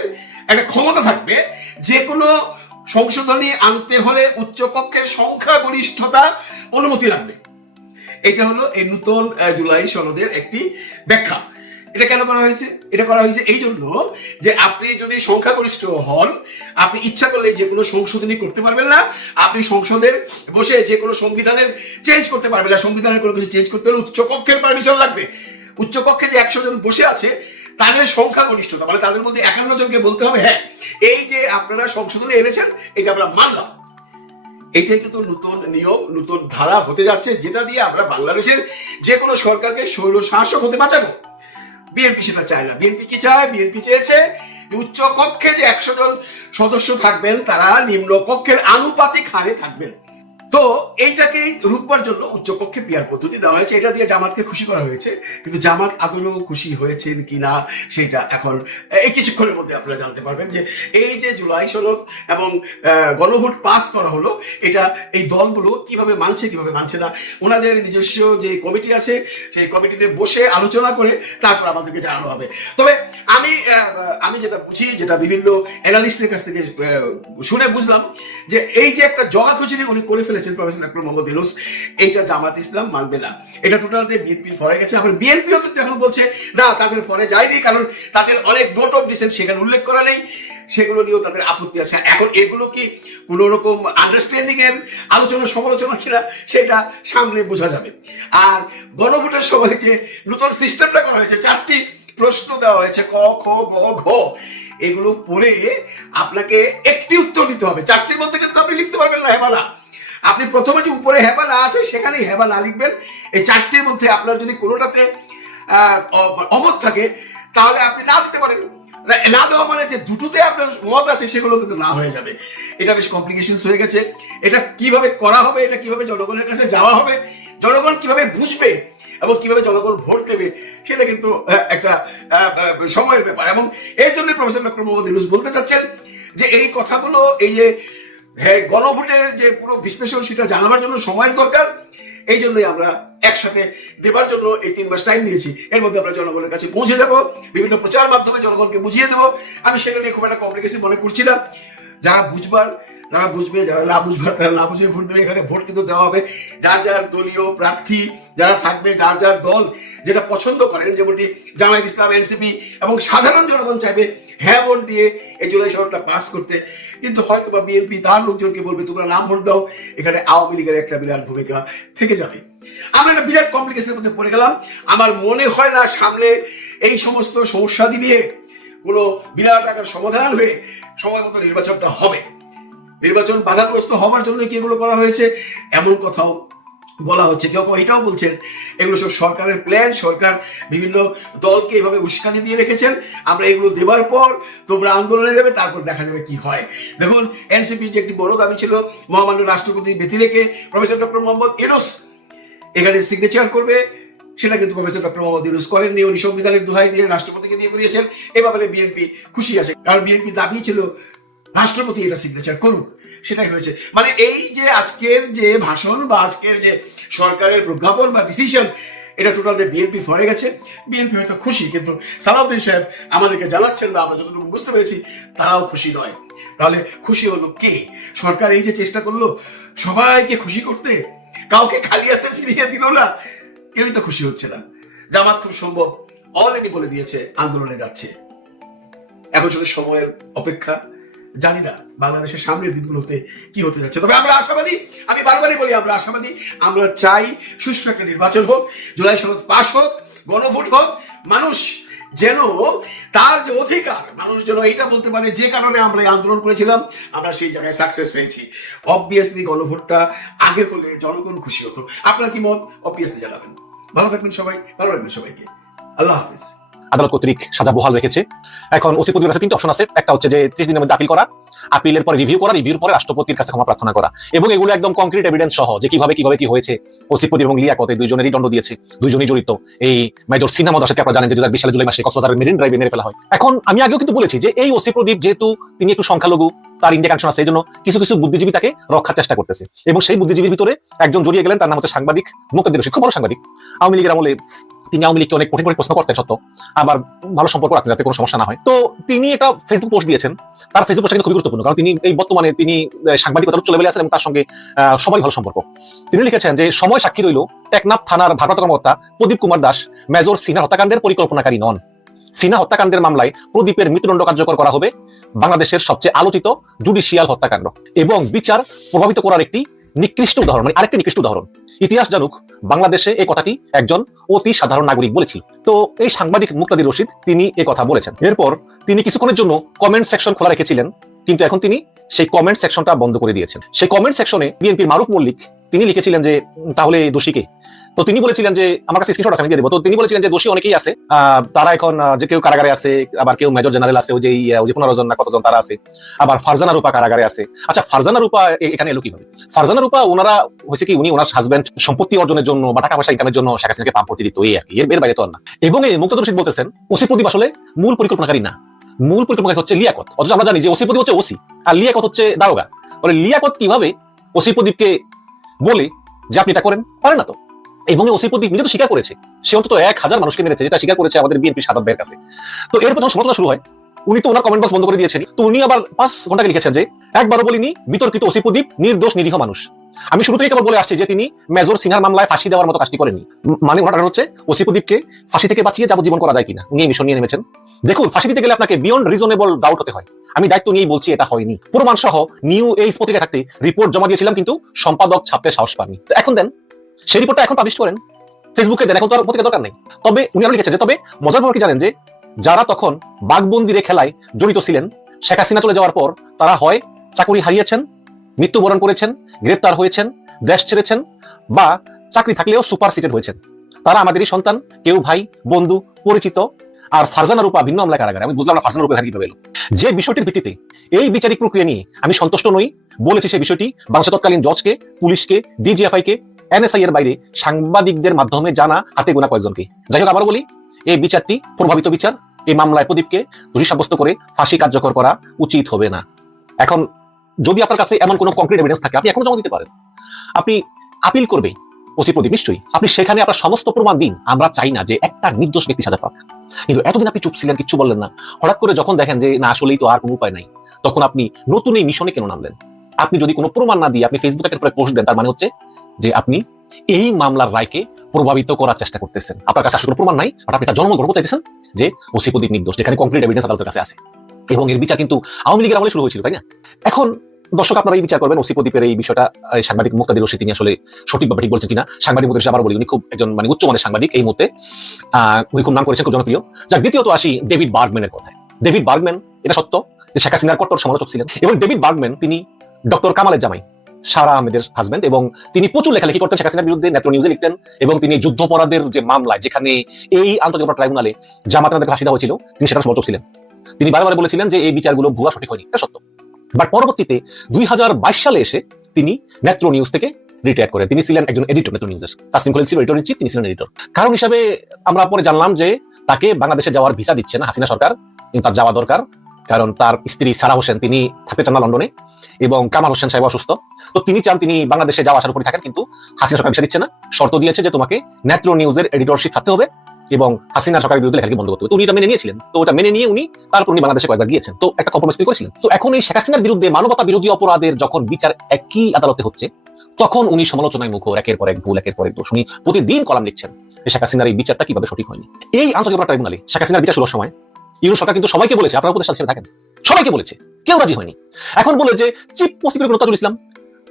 একটা ক্ষমতা থাকবে, যে কোনো সংশোধনী আনতে হলে উচ্চকক্ষের সংখ্যাগরিষ্ঠতা অনুমতি লাগবে। এটা হলো এই নূতন জুলাই সনদের একটি ব্যাখ্যা। এটা কেন করা হয়েছে? এটা করা হয়েছে এই জন্য যে আপনি যদি সংখ্যাগরিষ্ঠ হন, আপনি ইচ্ছা করলে যে কোনো সংশোধনী করতে পারবেন না। আপনি সংসদের বসে যে কোনো সংবিধানের চেঞ্জ করতে পারবেন না। সংবিধানের কোনো কিছু চেঞ্জ করতে হলে উচ্চকক্ষের পারমিশন লাগবে। উচ্চকক্ষে যে একশো জন বসে আছে, তাদের সংখ্যাগরিষ্ঠতা মানে তাদের মধ্যে একান্ন জনকে বলতে হবে হ্যাঁ এই যে আপনারা সংশোধনী এনেছেন, এটা আমরা মানলাম। এটাই কিন্তু নতুন নিয়ম, নতুন ধারা হতে যাচ্ছে, যেটা দিয়ে আমরা বাংলাদেশের যে কোনো সরকারকে শৈল শাসক হতে বাঁচাবো। বিএনপি সেটা চায় না। বিএনপি কি চায়? বিএনপি চেয়েছে উচ্চ কক্ষে যে একশো জন সদস্য থাকবেন, তারা নিম্ন কক্ষের আনুপাতিক হারে থাকবেন। তো এইটাকে রুখবার জন্য উচ্চকক্ষে বিয়ার পদ্ধতি দেওয়া হয়েছে। এটা দিয়ে জামাতকে খুশি করা হয়েছে। কিন্তু জামাত আদৌ খুশি হয়েছেন কিনা সেটা এখন, এই কিছুক্ষণের মধ্যে আপনারা জানতে পারবেন যে এই যে জুলাই সনদ এবং গণভোট পাস করা হলো, এটা এই দলগুলো কীভাবে মানছে কীভাবে মানছে না, ওনাদের নিজস্ব যে কমিটি আছে, সেই কমিটিতে বসে আলোচনা করে তারপর আমাদেরকে জানানো হবে। তবে আমি আমি যেটা বুঝি, যেটা বিভিন্ন অ্যানালিস্টের কাছ থেকে শুনে বুঝলাম যে এই যে একটা জগাখুচুরি উনি করে ফেলেছেন প্রফেসর ডক্টর মোহাম্মদ ইউনুস। এইটা জামাত ইসলাম মানবে না। এটা টোটালটাই বিএনপি ফরে গেছে। আবার বিএনপিও কিন্তু এখন বলছে, না, তাদের ফরে যায়নি কারণ তাদের অনেক নোট অফ ডিসেন্ট সেখানে উল্লেখ করা নেই। সেগুলো নিয়েও তাদের আপত্তি আছে। এখন এগুলো কি কোন রকম আন্ডারস্ট্যান্ডিং এর আলোচনা, সমালোচনা কিনা, সেটা সামনে বোঝা যাবে। আর গণভোটের সময় যে নতুন সিস্টেমটা করা হয়েছে, চারটি প্রশ্ন দেওয়া হয়েছে, ক, খ, গ, ঘ। এগুলো পড়ে আপনাকে একটি উত্তর দিতে হবে। চারটির মধ্যে কিন্তু আপনি লিখতে পারবেন না হেমালা আপনি প্রথমে যে উপরে হেবা না আছে, সেখানেই হেবা না লিখবেন। এই চারটির মধ্যে আপনার যদি কোনোটাতে অমত থাকে, তাহলে আপনি না দিতে পারেন। না- দেওয়া মানে যে দুটোতে আপনার মত আছে, সেগুলো কিন্তু না হয়ে যাবে। এটা বেশ কমপ্লিকেশন হয়ে গেছে। এটা কীভাবে করা হবে, এটা কীভাবে জনগণের কাছে যাওয়া হবে, জনগণ কীভাবে বুঝবে এবং কীভাবে জনগণ ভোট দেবে, সেটা কিন্তু একটা সময়ের ব্যাপার। এবং এর জন্য প্রফেসর ডক্টর মোহাম্মদ বলতে চাচ্ছেন যে এই কথাগুলো, এই যে গণভোটের যে পুরো বিশ্লেষণ, সেটা জানাবার জন্য সময়ের দরকার। এই জন্যই আমরা একসাথে দেবার জন্য এই তিন মাস টাইম নিয়েছি। এর মধ্যে আমরা জনগণের কাছে পৌঁছে যাব বিভিন্ন প্রচার মাধ্যমে জনগণকে বুঝিয়ে দেবো। আমি সেটা নিয়ে খুব একটা কমপ্লিকেশন মনে করছি না। যারা বুঝবার বুঝবে, যারা না তারা না বুঝে ভোট দেবে। এখানে ভোট কিন্তু দেওয়া হবে। যার যার দলীয় প্রার্থী যারা থাকবে, যার যার দল যেটা পছন্দ করেন, যেমনটি জামায়াত ইসলাম, এনসিপি এবং সাধারণ জনগণ চাইবে হ্যাঁ ভোট দিয়ে এই জুলাই শহরটা পাস করতে। কিন্তু হয়তো বা বিএনপি তার লোকজনকে বলবে, তোমরা নাম ভোট দাও। এখানে আওয়ামী লীগের একটা বিরাট ভূমিকা থেকে যাবে। আমরা একটা বিরাট কমপ্লিকেশনের মধ্যে পড়ে গেলাম। আমার মনে হয় না সামনে এই সমস্ত সমস্যা দিয়ে কোনো বিরাট আকার সমাধান হয়ে সময় মতো নির্বাচনটা হবে। নির্বাচন বাধাগ্রস্ত হওয়ার জন্য কি এগুলো করা হয়েছে? এমন কথাও বলা হচ্ছে। কেউ কেউ এটাও বলছেন, এগুলো সব সরকারের প্ল্যান সরকার বিভিন্ন দলকে এভাবে উস্কানি দিয়ে রেখেছেন। আমরা এগুলো দেবার পর তোমরা আন্দোলনে যাবে, তারপর দেখা যাবে কি হয়। দেখুন, এনসিপির যে একটি বড় দাবি ছিল, মহামান্য রাষ্ট্রপতি ব্যতি রেখে প্রফেসর ডক্টর মোহাম্মদ ইউনুস এখানে সিগনেচার করবে। সেটা কিন্তু প্রফেসর ডক্টর মোহাম্মদ ইউনুস করেননি। উনি সংবিধানের দোহাই দিয়ে রাষ্ট্রপতিকে দিয়ে করিয়েছেন। এ ব্যাপারে বিএনপি খুশি আছে। কারণ বিএনপি দাবি ছিল, রাষ্ট্রপতি এটা সিগনেচার করুক। সেটাই হয়েছে। মানে এই যে আজকের যে ভাষণ বা আজকের যে সরকারের প্রজ্ঞাপন বা ডিসিশন এটা টোটাল বিএনপি ফরে গেছে। বিএনপি হয়তো খুশি, কিন্তু সালাউদ্দিন সাহেব আমাদেরকে জানাচ্ছেন বা আমরা যতটুকু বুঝতে পেরেছি, তারাও খুশি নয়। তাহলে খুশি হলো কে? সরকার এই যে চেষ্টা করল সবাইকে খুশি করতে, কাউকে খালি হাতে ফিরিয়ে দিল না, কেউই তো খুশি হচ্ছে না। জামাত খুব সম্ভব অলরেডি বলে দিয়েছে, আন্দোলনে যাচ্ছে। এখন শুধু সময়ের অপেক্ষা। জানি না বাংলাদেশের সামনের দিনগুলোতে কি হতে যাচ্ছে। তবে আমরা আশাবাদী, আমি বারবারই বলি, আমরা আশাবাদী, আমরা চাই সুষ্ঠু একটা নির্বাচন হোক, জুলাই সনদ পাশ হোক, গণভোট হোক, মানুষ যেন তার যে অধিকার, মানুষ যেন এটা বলতে পারে, যে কারণে আমরা এই আন্দোলন করেছিলাম, আমরা সেই জায়গায় সাকসেস হয়েছি। অবভিয়াসলি গণভোটটা আগে হলে জনগণ খুশি হতো। আপনার কি মত? অবভিয়াসলি জানাবেন। ভালো থাকবেন সবাই, ভালো রাখবেন সবাইকে। আল্লাহ হাফিজ। আদালত কর্তৃক সাজা বহাল রেখেছে। এখন ওসি প্রদীপের কাছে তিনটা অপশন আছে। একটা হচ্ছে যে ত্রিশ দিনের মধ্যে আপিল করা, আপিলের পরে রিভিউ করা, রিভিউর পরে রাষ্ট্রপতির কাছে ক্ষমা প্রার্থনা করা। এবং এগুলো একদম কংক্রিট এভিডেন্স সহ যে কীভাবে কীভাবে কি হয়েছে। ওসি প্রদীপ এবং লিয়াকতে দুইজনেরই দণ্ড দিয়েছে। দুইজনই জড়িত। এই মেজর সিনেমা দশাকে আপনারা জানেন যে দু হাজার বিশ সালে জুলাই মাসে কক্সবাজারের মেরিন ড্রাইভে মেরে ফেলা হয়। এখন আমি আগেও কিন্তু বলেছি যে এই ওসি প্রদীপ যেহেতু তিনি একটু সংখ্যালঘু, তার ইন্ডিয়া কানেকশন আছে এই জন্য কিছু কিছু বুদ্ধিজীবী তাকে রক্ষার চেষ্টা করতেছে। এবং সেই বুদ্ধিজীবীর ভিতরে একজন জড়িয়ে গেলেন, তার নাম হচ্ছে সাংবাদিক মুকদ্দির রশিদ, খুব বড় সাংবাদিক। আওয়ামী লীগের আমলে তিনি আওয়ামী লীগকে অনেক কঠিন করে প্রশ্ন করতেন সত্য। আবার ভালো সম্পর্ক রাখতেন যাতে কোনো সমস্যা না হয়। তো তিনি এটা ফেসবুক পোস্ট দিয়েছেন। তার ফেসবুক পোস্ট কিন্তু খুবই গুরুত্বপূর্ণ। কারণ তিনি এই বর্তমানে তিনি সাংবাদিকতার উচ্চ লেভেলে আছেন এবং তার সঙ্গে আহ, সবারই ভালো সম্পর্ক। তিনি লিখেছেন যে সময় সাক্ষী রইল টেকনাফ থানার ভারপ্রাপ্ত কর্মকর্তা প্রদীপ কুমার দাস মেজর সিনহা হত্যাকাণ্ডের পরিকল্পনাকারী নন। সিনহা হত্যাকাণ্ডের মামলায় প্রদীপের মৃত্যুদণ্ড কার্যকর করা হবে বাংলাদেশের সবচেয়ে আলোচিত জুডিশিয়াল হত্যাকাণ্ড। এবং বিচার প্রভাবিত করার একটি নিকৃষ্ট উদাহরণ মানে আরেকটি নিকৃষ্ট উদাহরণ। ইতিহাস জানুক, বাংলাদেশে এই কথাটি একজন অতি সাধারণ নাগরিক বলেছিল। তো এই সাংবাদিক মুক্তাদি রশিদ, তিনি এ কথা বলেছেন। এরপর তিনি কিছুক্ষণের জন্য কমেন্ট সেকশন খোলা রেখেছিলেন, কিন্তু এখন তিনি সেই কমেন্ট সেকশনটা বন্ধ করে দিয়েছেন। সেই কমেন্ট সেকশনে বিএনপির মারুফ মল্লিক, তিনি লিখেছিলেন যে তাহলে দোষীকে তো তিনি বলেছিলেন যে, আমার কাছে স্ক্রিনশট আছে, আমি দিয়ে দেবো। তো তিনি বলেছিলেন যে, দোষী অনেকেই আছে। তারা এখন যে কেউ কারাগারে আছে, আবার কেউ মেজর জেনারেল আছে, ওই যে ওই যে পনেরো জন না কতজন তারা আছে। আবার ফারজানা রূপা কারাগারে আছে। আচ্ছা ফারজানা রূপা এখানে এলো কীভাবে? ফারজানা রূপা, ওনারা হয়েছে কি, উনি ওনার হাজবেন্ড সম্পত্তি অর্জনের জন্য বা টাকা পয়সা ইনকামের জন্য শেখ হাসিনাকে পাম্পটি দিত, এই আর কি। এর বাইরে তো আর না। এবং এই মুক্তাদুর রশিদ বলতেছেন, ওসি প্রদীপ আসলে মূল পরিকল্পনাকারী না। মূল পরিকল্পনাকারী হচ্ছে লিয়াকত। অথচ আমরা জানি যে, ওসি প্রদীপ হচ্ছে ওসি, আর লিয়াকত হচ্ছে দারোগা। বলে লিয়াকত কীভাবে ওসি প্রদীপকে বলে যে, আপনি এটা করেন? পারেন না তো। এবং এই ওসি প্রদীপ নিজে তো স্বীকার করেছে। সে অন্তত এক হাজার মানুষকে মেরেছে যেটা স্বীকার করেছে আমাদের বিএনপি ভাইয়ের কাছে। তো এরপর যখন সমালোচনা শুরু হয় উনি তো ওনার কমেন্ট বক্স বন্ধ করে দিয়েছেন। তো উনি আবার পাঁচ ঘন্টাকে লিখেছেন যে একবারও বলিনি বিতর্কিত ওসি প্রদীপ নির্দোষ নিরীহ মানুষ। আমি শুরু থেকে কেবল বলে আসছি যে তিনি মেজর সিনহার মামলায় ফাঁসি দেওয়ার মতো কাজটি করেননি। উম, মানে ওনার হচ্ছে ওসি প্রদীপকে ফাঁসি থেকে বাঁচিয়ে যাবজ্জীবন করা যায় কিনা উনি এই মিশন নিয়ে নেমেছেন। দেখুন ফাঁসি দিতে গেলে আপনাকে বিয়ন্ড রিজনেবল ডাউট হতে হয়। আমি দায়িত্ব নিয়েই বলছি এটা হয়নি। প্রমাণ সহ নিউ এইজ পত্রিকা থাকতে রিপোর্ট জমা দিয়েছিলাম কিন্তু সম্পাদক ছাপতে সাহস পাননি। এখন দেন সেই রিপোর্টটা এখন পাবলিশ করেন ফেসবুকে দেন, এখন তো আর পত্রিকা দরকার নেই। তবে উনি আরও লিখেছেন যে, তবে মজার ব্যাপার কি জানেন যে, যারা তখন বাঘবন্দিরে খেলায় জড়িত ছিলেন, শেখ হাসিনা চলে যাওয়ার পর তারা হয় চাকরি হারিয়েছেন, মৃত্যুবরণ করেছেন, গ্রেপ্তার হয়েছেন, দেশ ছেড়েছেন বা চাকরি থাকলেও সুপার সিটেড হয়েছেন। তারা আমাদেরই সন্তান, কেউ ভাই, বন্ধু, পরিচিত আর ফারজানা রূপা ভিন্ন মামলায় কারাগারে। আমি বুঝলাম ফারজানা রূপা কীভাবে এলো। যে বিষয়টির ভিত্তিতে এই বিচারিক প্রক্রিয়া নিয়ে আমি সন্তুষ্ট নই, বলেছি সেই বিষয়টি বাংলাদেশ তৎকালীন জজকে, পুলিশকে ডিজিএফআই কে এনএসআই এর বাইরে সাংবাদিকদের মাধ্যমে জানা হাতে গোনা কয়েকজনকে। যাই হোক, আবারও বলি, এই বিচারটি প্রভাবিত বিচার, এই মামলায় প্রদীপকে দোষী সাব্যস্ত করে ফাঁসি কার্যকর করা উচিত হবে না। এখন, যদি আপনার কাছে এমন কোনো কংক্রিট এভিডেন্স থাকে, আপনি এখনও জমা দিতে পারেন। আপনি আপিল করবে ওসি প্রদীপ, নিশ্চয়ই। আপনি সেখানে আপনার সমস্ত প্রমাণ দিন। আমরা চাই না যে একটা নির্দোষ ব্যক্তি সাজা পাক। কিন্তু এতদিন আপনি চুপ ছিলেন, কিচ্ছু বললেন না। হঠাৎ করে যখন দেখেন যে, না, আসলেই তো আর কোনো উপায় নাই, তখন আপনি নতুন এই মিশনে কেন নামলেন? আপনি যদি কোনো প্রমাণ না দিয়ে আপনি ফেসবুকের পরে পোস্ট দেন, তার মানে হচ্ছে যে আপনি এই মামলার রায়কে প্রভাবিত করার চেষ্টা করতেছেন। আপনার কাছে আসলে প্রমাণ নাই বাট আপনি এটা জন্মগ্রহণ চাইতেছেন যে ওসি প্রদীপ নির্দোষ, যেখানে কংক্রিট এভিডেন্স আদালতের কাছে আছে। এবং এর বিচার কিন্তু আওয়ামী লীগের আমলে শুরু হয়েছিল, তাই না? এখন দর্শক, আপনারা এই বিচার করবেন, ওসি প্রদীপের এই বিষয়টা সাংবাদিক মুক্তাদির রশিদ তিনি আসলে সঠিকভাবে ঠিক বলছেন কিনা, সাংবাদিক মুক্তাদির আবার বলি, উনি খুব একজন মানে উচ্চ উচ্চমানের সাংবাদিক এই মুহূর্তে। উনি খুব নাম করেছেন, খুব জনপ্রিয়। যাক, দ্বিতীয়ত আসি ডেভিড বার্গম্যানের কথায়। ডেভিড বার্গম্যান, এটা সত্য যে শেখ হাসিনার কট্টর সমালোচক ছিলেন। এবং ডেভিড বার্গম্যান, তিনি ডক্টর কামালের জামাই। সারা আহমেদের হাজবেন্ড এবং তিনি প্রচুর লেখালেখি করতেন। শেখ হাসিনার বিরুদ্ধে নেত্র নিউজে লিখতেন এবং তিনি যুদ্ধপরাধের যে মামলায়, যেখানে এই আন্তর্জাতিক ট্রাইব্যুনালে জামাতাদের ফাঁসি দেওয়া হয়েছিল, তিনি সেটা সমালোচক ছিলেন। তিনি বারে বলেছিলেন যে এই বিচারগুলো ভুয়া, সঠিক হয়নি। এটা সত্য। বাট পরবর্তীতে দুই হাজার বাইশ সালে এসে তিনি নেত্র নিউজ থেকে রিটায়ার করেন। তিনি ছিলেন একজন এডিটর নেত্র নিউজের। তাসনিম খলিল ছিল এডিটর ইন তিনি ছিলেন এডিটর কারণ হিসাবে আমরা পরে জানলাম যে তাকে বাংলাদেশে যাওয়ার ভিসা দিচ্ছে না হাসিনা সরকার, কিন্তু তার যাওয়া দরকার। কারণ তার স্ত্রী সারা হোসেন, তিনি থাকতে চান না লন্ডনে এবং কামাল হোসেন সাহেব অসুস্থ। তো তিনি চান তিনি বাংলাদেশে যাওয়া আসার উপরে থাকেন, কিন্তু হাসিনা সরকার ভিসা দিচ্ছে না। শর্ত দিয়েছে যে তোমাকে নেত্র নিউজের এডিটরশিপ থাকতে হবে এবং হাসিনা সরকারের বিরুদ্ধে লেখালেখি বন্ধ করতে হবে। তো উনি এটা মেনে নিয়েছিলেন। তো ওটা মেনে নিয়ে উনি তারপর উনি বাংলাদেশে কয়েকবার গিয়েছেন। তো একটা কম্প্রোমাইজ করেছিলেন। তো এখন এই শেখ হাসিনার বিরুদ্ধে মানবতা বিরোধী অপরাধের যখন বিচার একই আদালতে হচ্ছে, তখন উনি সমালোচনায় মুখর, একের পর এক ভুল, একের পর এক দোষ। উনি প্রতিদিন কলাম লিখছেন শেখ হাসিনার এই বিচারটা কীভাবে সঠিক হয়নি। এই আন্তর্জাতিক ট্রাইব্যুনালে শেখ হাসিনার বিচার শুরুর সময় ইউরো সরকার কিন্তু সবাইকে বলেছে, আপনারা উপদেষ্টা হিসেবে থাকেন। সবাইকে বলেছে, কেউ রাজি হয়নি। এখন বলে যে, chief prosecutor Tajul Islam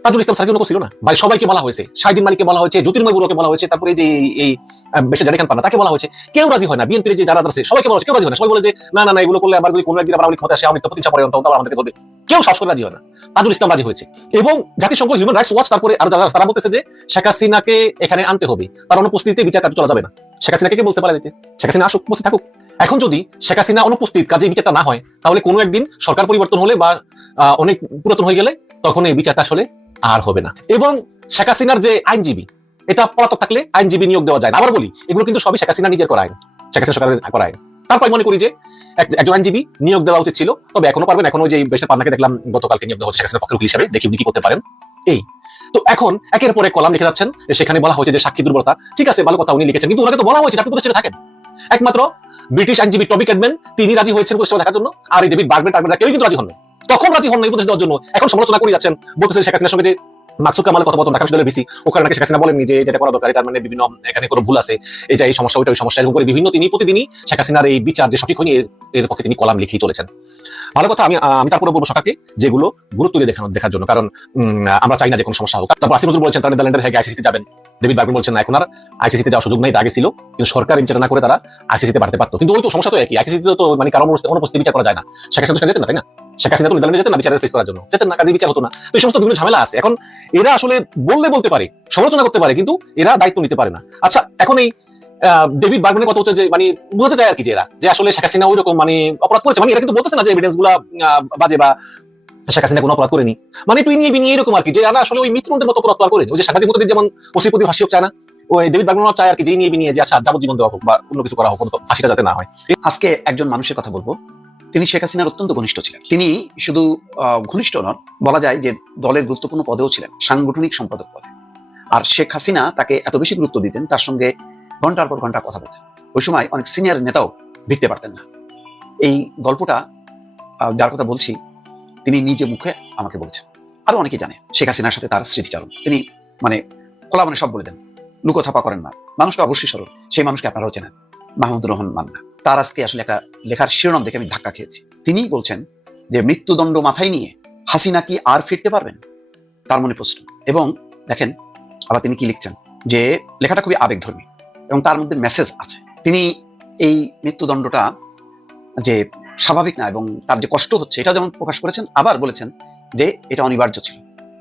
Tajul Islam sir কোনো ছিল না? ভাই, সবাইকে বলা হয়েছে শাহিদিন মালিককে বলা হয়েছে, জ্যোতির্ময় বুড়োকে বলা হয়েছে, তারপরে যে, এই- বেশি জানি খান পান্না, তাকে বলা হয়েছে, কেউ রাজি হয় না। বিএনপির যে যারা আছে, সবাইকে বলা হয়েছে, কেউ রাজি হয় না। সবাই বলে যে, না না না, এগুলো করলে আবার যদি কোনো একদিন আবার লীগ আসে আমি তো প্রতিষ্ঠা পরে অন্তত আমাদেরকে করবে কেউ করে রাজি হয় না। তাজুল ইসলাম রাজি হয়েছে। এবং জাতিসংঘ হিউম্যান রাইটস ওয়াচ তারপরে আর যারা তারা বলতেছে যে, শেখ হাসিনাকে এখানে আনতে হবে। তার অনুপস্থিতিতে বিচার কার্য চলা যাবে না। শেখ হাসিনাকে কে পালা দিতে শেখ হাসিনা আসুক, উপস্থিত থাকুক। এখন যদি শেখ হাসিনা অনুপস্থিত, কাজে বিচারটা না হয়, তাহলে কোনো একদিন সরকার পরিবর্তন হলে বা অনেক পুরাতন হয়ে গেলে তখন এই বিচারটা আসলে আর হবে না। এবং শেখ হাসিনার যে আইনজীবী, এটা পলাতক থাকলে আইনজীবী নিয়োগ দেওয়া যায় আবার বলি, এগুলো কিন্তু সবই শেখ হাসিনা নিজের করা আইন শেখ হাসিনা সরকারের করা আইন তারপর মনে করি যে একজন আইনজীবী নিয়োগ দেওয়া উচিত ছিল, তবে এখনও পারবেন, এখনও যে বেশের পান্নাকে দেখলাম, গতকালকে নিয়োগ দেওয়া হচ্ছে শেখ হাসিনার পক্ষের হিসাবে, দেখি উনি কি করতে পারেন। এই। তো এখন একের পর কলাম লিখে যাচ্ছেন সেখানে বলা হয়েছে যে সাক্ষী দুর্বলতা, ঠিক আছে, ভালো কথা উনি লিখেছেন, কিন্তু ওনাকে তো বলা হয়েছে আপনি উপদেষ্টা থাকেন? একমাত্র ব্রিটিশ আইনজীবী টবি ক্যাডম্যান তিনি রাজি হয়েছেন উপদেষ্টা দেখার জন্য। আর এই ডেভিড বার্গম্যান টার্গম্যান কেউই কিন্তু রাজি হন তখন রাজি হন না উপদেশ দেওয়ার জন্য? এখন সমালোচনা করে যাচ্ছেন, বলতেছেন শেখ হাসিনার সঙ্গে যে মাকসুদ কামালের কথা বলতেন ঢাকা বিশ্ববিদ্যালয়ের ভিসি, ওখানে নাকি শেখ হাসিনা বলেননি যে যেটা করা দরকার, এটা মানে বিভিন্ন, এখানে কোনো ভুল আছে, এটা এই সমস্যা, ওইটা ওই সমস্যা, এরকম করে বিভিন্ন তিনি প্রতিদিনই শেখ হাসিনার এই বিচার যে সঠিক হয়নি, এর- পক্ষে তিনি কলাম লিখেই চলেছেন। ভালো কথা, আমি আমি তারপরে বলব সরকারকে যেগুলো গুরুত্ব দিয়ে দেখানো, দেখার জন্য, কারণ আমরা চাই না যে কোনো সমস্যা হোক। তারপর আসিম নজরুল বলছেন, তারা নেদারল্যান্ডের হেগে আইসিসিতে যাবেন। ডেভিড বার্গম্যান বলছেন এখন আর আইসিসিতে যাওয়ার সুযোগ নেই, এটা আগে ছিল, কিন্তু সরকার ইনচার না করে তারা আইসিসিতে বাড়তে পারতো। কিন্তু ওই তো সমস্যা তো একই আইসিসিতে তো মানে কারণ অনুপস্থিতি বিচার করা যায় না। শেখ হাসিনা যেতেন না, তাই না? শেখ হাসিনা তো নেদারল্যান্ডে যেতেন না বিচারের ফেস করার জন্য। যেতেন না কাজে বিচার হতো না। তো এই সমস্ত বিভিন্ন ঝামেলা আছে। এখন এরা আসলে বললে বলতে পারে, সমালোচনা করতে পারে, কিন্তু এরা দায়িত্ব নিতে পারে না। আচ্ছা এখন এই ডেভিড বার্গম্যানের কথা হচ্ছে যে মানে বোঝাতে চায় আর কি যে এরা, যে আসলে শেখ হাসিনা ওই রকম মানে অপরাধ করেছে। মানে এরা কিন্তু বলতেছে না যে এভিডেন্সগুলা বাজে বা শেখ হাসিনা কোনো অপরাধ করেনি। মানে তুই নিয়ে বিনিয়ে এরকম আর কি, যে আসলে ওই মিত্রদের মতো অপরাধ করেনি। ওই যে মতো যেমন ওসিপতি ফাঁসি হোক চায় না, ওই ডেভিড বার্গম্যান চায় আর কি, যে নিয়ে বিনিয়ে যে আচ্ছা যাবজ্জীবন দেওয়া হোক বা অন্য কিছু করা হোক ফাঁসিটা যাতে না হয়। আজকে একজন মানুষের কথা বলব। তিনি শেখ হাসিনার অত্যন্ত ঘনিষ্ঠ ছিলেন। তিনি শুধু ঘনিষ্ঠ নন, বলা যায় যে দলের গুরুত্বপূর্ণ পদেও ছিলেন, সাংগঠনিক সম্পাদক পদে। আর শেখ হাসিনা তাকে এত বেশি গুরুত্ব দিতেন, তার সঙ্গে ঘণ্টার পর ঘণ্টা কথা বলতেন। ওই সময় অনেক সিনিয়র নেতাও ভিড়তে পারতেন না। এই গল্পটা যার কথা বলছি, তিনি নিজে মুখে আমাকে বলছেন। আরও অনেকে জানে শেখ হাসিনার সাথে তার স্মৃতিচারণ। তিনি মানে খোলা মানে সব বলে দেন, লুকোছাপা করেন না। মানুষকে অবশ্যই স্মরণ সেই মানুষকে আপনারাও চেনেন, মাহমুদুর রহমান মান্না। তার আজকে আসলে একটা লেখার শিরোনাম দেখে আমি ধাক্কা খেয়েছি। তিনি বলছেন যে, মৃত্যুদণ্ড মাথায় নিয়ে হাসিনা কি আর ফিরতে পারবেন? তার মনে প্রশ্ন। এবং দেখেন, আবার তিনি কি লিখছেন? যে, লেখাটা খুবই আবেগধর্মী এবং তার মধ্যে মেসেজ আছে। তিনি এই মৃত্যুদণ্ডটা যে, স্বাভাবিক না এবং তার যে কষ্ট হচ্ছে, এটা যেমন প্রকাশ করেছেন, আবার বলেছেন যে, এটা অনিবার্য ছিল।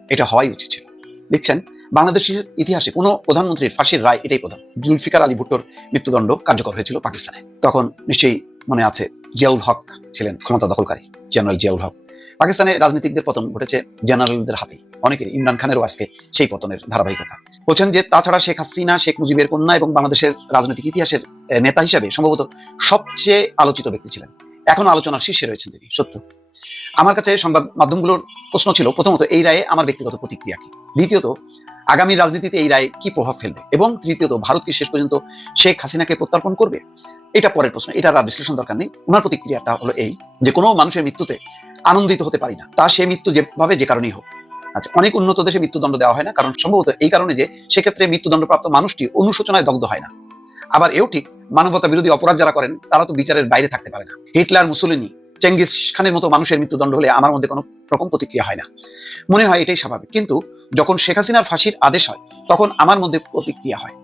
এটা হওয়াই উচিত ছিল। দেখছেন বাংলাদেশের ইতিহাসে কোনো প্রধানমন্ত্রীর ফাঁসির রায় এটাই প্রধান। জুলফিকার আলী ভুট্টোর মৃত্যুদণ্ড কার্যকর হয়েছিল পাকিস্তানে। তখন নিশ্চয়ই মনে আছে জিয়াউল হক ছিলেন ক্ষমতা দখলকারী, জেনারেল জিয়াউল হক। পাকিস্তানে রাজনীতিকদের পতন ঘটেছে জেনারেলদের হাতেই। অনেকের ইমরান খানেরও আজকে সেই পতনের ধারাবাহিকতা। বলছেন যে তাছাড়া শেখ হাসিনা, শেখ মুজিবের কন্যা এবং বাংলাদেশের রাজনৈতিক ইতিহাসের নেতা হিসাবে সম্ভবত সবচেয়ে আলোচিত ব্যক্তি ছিলেন। এখনও আলোচনার শীর্ষে রয়েছেন তিনি, সত্য। আমার কাছে সংবাদ মাধ্যমগুলোর প্রশ্ন ছিল, প্রথমত এই রায়ে আমার ব্যক্তিগত প্রতিক্রিয়া কি? দ্বিতীয়ত আগামী রাজনীতিতে এই রায় কি প্রভাব ফেলবে? এবং তৃতীয়ত, ভারত কি শেষ পর্যন্ত শেখ হাসিনাকে প্রত্যার্পণ করবে? এটা পরের প্রশ্ন এটার আর বিশ্লেষণ দরকার নেই। ওনার প্রতিক্রিয়াটা হলো এই, যে কোনো মানুষের মৃত্যুতে আনন্দিত হতে পারি না। তা সে মৃত্যু যেভাবে যে কারণেই হোক। আচ্ছা অনেক উন্নত দেশে মৃত্যুদণ্ড দেওয়া হয় না, কারণ সম্ভবত এই কারণে যে সেক্ষেত্রে মৃত্যুদণ্ডপ্রাপ্ত মানুষটি অনুশোচনায় দগ্ধ হয় না। আবার এও ঠিক মানবতা বিরোধী অপরাধ যারা করেন, তারা তো বিচারের বাইরে থাকতে পারে না। হিটলার, মুসলিনি চেঙ্গিস খানের মতো মানুষের মৃত্যুদণ্ড হলে আমার মধ্যে কোনো রকম প্রতিক্রিয়া হয় না। মনে হয় এটাই স্বাভাবিক। কিন্তু যখন শেখ হাসিনার ফাঁসির আদেশ হয়, তখন আমার মধ্যে প্রতিক্রিয়া হয়।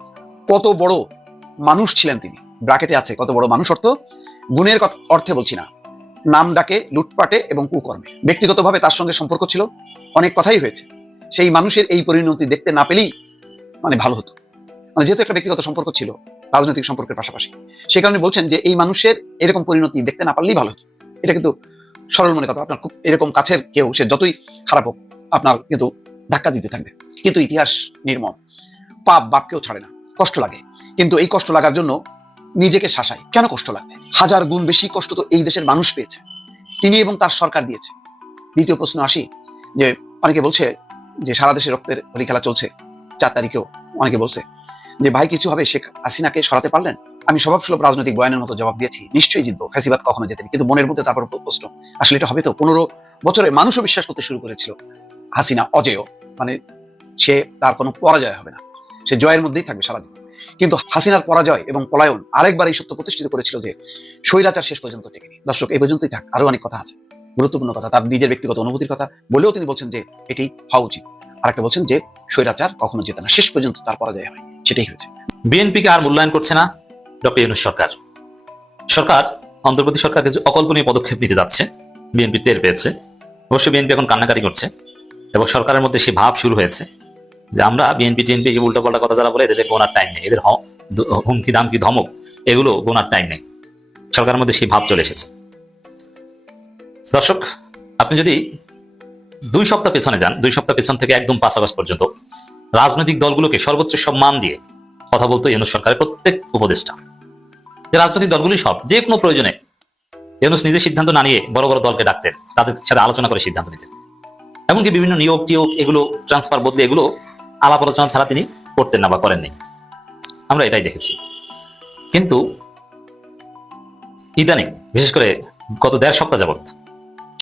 কত বড় মানুষ ছিলেন তিনি। ব্রাকেটে আছে, কত বড় মানুষ অর্থ? গুণের অর্থে বলছি না। নাম ডাকে, লুটপাটে এবং কুকর্মে। ব্যক্তিগতভাবে তার সঙ্গে সম্পর্ক ছিল, অনেক কথাই হয়েছে। সেই মানুষের এই পরিণতি দেখতে না পেলেই মানে ভালো হতো। মানে যেহেতু একটা ব্যক্তিগত সম্পর্ক ছিল, রাজনৈতিক সম্পর্কের পাশাপাশি। সে কারণে বলছেন যে, এই মানুষের এরকম পরিণতি দেখতে না পারলেই ভালো হতো। এটা কিন্তু সরল মনে কথা আপনার খুব এরকম কাছের কেউ, সে যতই খারাপ হোক, আপনার কিন্তু ধাক্কা দিতে থাকবে। কিন্তু ইতিহাস নির্মম। পাপ বাপকেও ছাড়ে না, কষ্ট লাগে। কিন্তু এই কষ্ট লাগার জন্য নিজেকে শাসাই কেন কষ্ট লাগবে? হাজার গুণ বেশি কষ্ট তো এই দেশের মানুষ পেয়েছে। তিনি এবং তার সরকার দিয়েছে। দ্বিতীয় প্রশ্ন আসি, যে অনেকে বলছে যে সারা দেশে রক্তের হোলি খেলা চলছে। চার তারিখেও অনেকে বলছে। যে ভাই, কিছু হবে? শেখ হাসিনাকে সরাতে পারলেন? আমি স্বভাবসুলভ রাজনৈতিক বয়ানের মতো জবাব দিয়েছি, নিশ্চয়ই জিতবো, ফ্যাসিবাদ কখনো যেতেনি কিন্তু মনের মধ্যে তারপর প্রশ্ন, আসলে এটা হবে তো? পনেরো বছরে মানুষও বিশ্বাস করতে শুরু করেছিল হাসিনা, অজেয়। মানে সে তার কোনো পরাজয় হবে না। সে জয়ের মধ্যেই থাকবে সারা জীবন। কিন্তু হাসিনার পরাজয় এবং পলায়ন আরেকবার এই সত্য প্রতিষ্ঠিত করেছিল যে স্বৈরাচার শেষ পর্যন্ত টেকেনি। দর্শক এই পর্যন্তই থাক। আরও অনেক কথা আছে। গুরুত্বপূর্ণ কথা, তার নিজের ব্যক্তিগত অনুভূতির কথা বলেও তিনি বলছেন যে এটি হওয়া উচিত। আরেকটা বলছেন যে স্বৈরাচার কখনো জেতে না। শেষ পর্যন্ত তার পরাজয় হয়। সেটাই হয়েছে। বিএনপিকে আর মূল্যায়ন করছে না। ডক্টর ইউনুস সরকার। সরকার অন্তর্বর্তী সরকার কিছু অকল্পনীয় পদক্ষেপ নিতে যাচ্ছে, বিএনপি টের পেয়েছে। অবশ্যই বিএনপি এখন কান্নাকাটি করছে এবং সরকারের মধ্যে সে ভাব শুরু হয়েছে যে আমরা বিএনপি, টিএনপি এই উল্টোপাল্টা কথা যারা বলে এদের গোনার টাইম নেই। এদের হুমকি, দামকি, ধমক, এগুলো গোনার টাইম নেই। সরকারের মধ্যে সেই ভাব চলে এসেছে। দর্শক, আপনি যদি দুই সপ্তাহ পেছনে যান, দুই সপ্তাহ পেছন থেকে একদম পাঁচ আগস্ট পর্যন্ত রাজনৈতিক দলগুলোকে সর্বোচ্চ সম্মান দিয়ে কথা বলতো ইউনুস সরকারের প্রত্যেক উপদেষ্টা। যে রাজনৈতিক দলগুলি সব, যে কোনো প্রয়োজনে ইউনুস নিজের সিদ্ধান্ত না নিয়ে বড় বড় দলকে ডাকতেন, তাদের সাথে আলোচনা করে সিদ্ধান্ত নিতেন। এমনকি বিভিন্ন নিয়োগ টিয়োগ এগুলো ট্রান্সফার বদলে এগুলো আলাপ আলোচনা ছাড়া তিনি করতেন না বা করেননি আমরা এটাই দেখেছি। কিন্তু ইদানিং, বিশেষ করে গত দেড় সপ্তাহ যাবত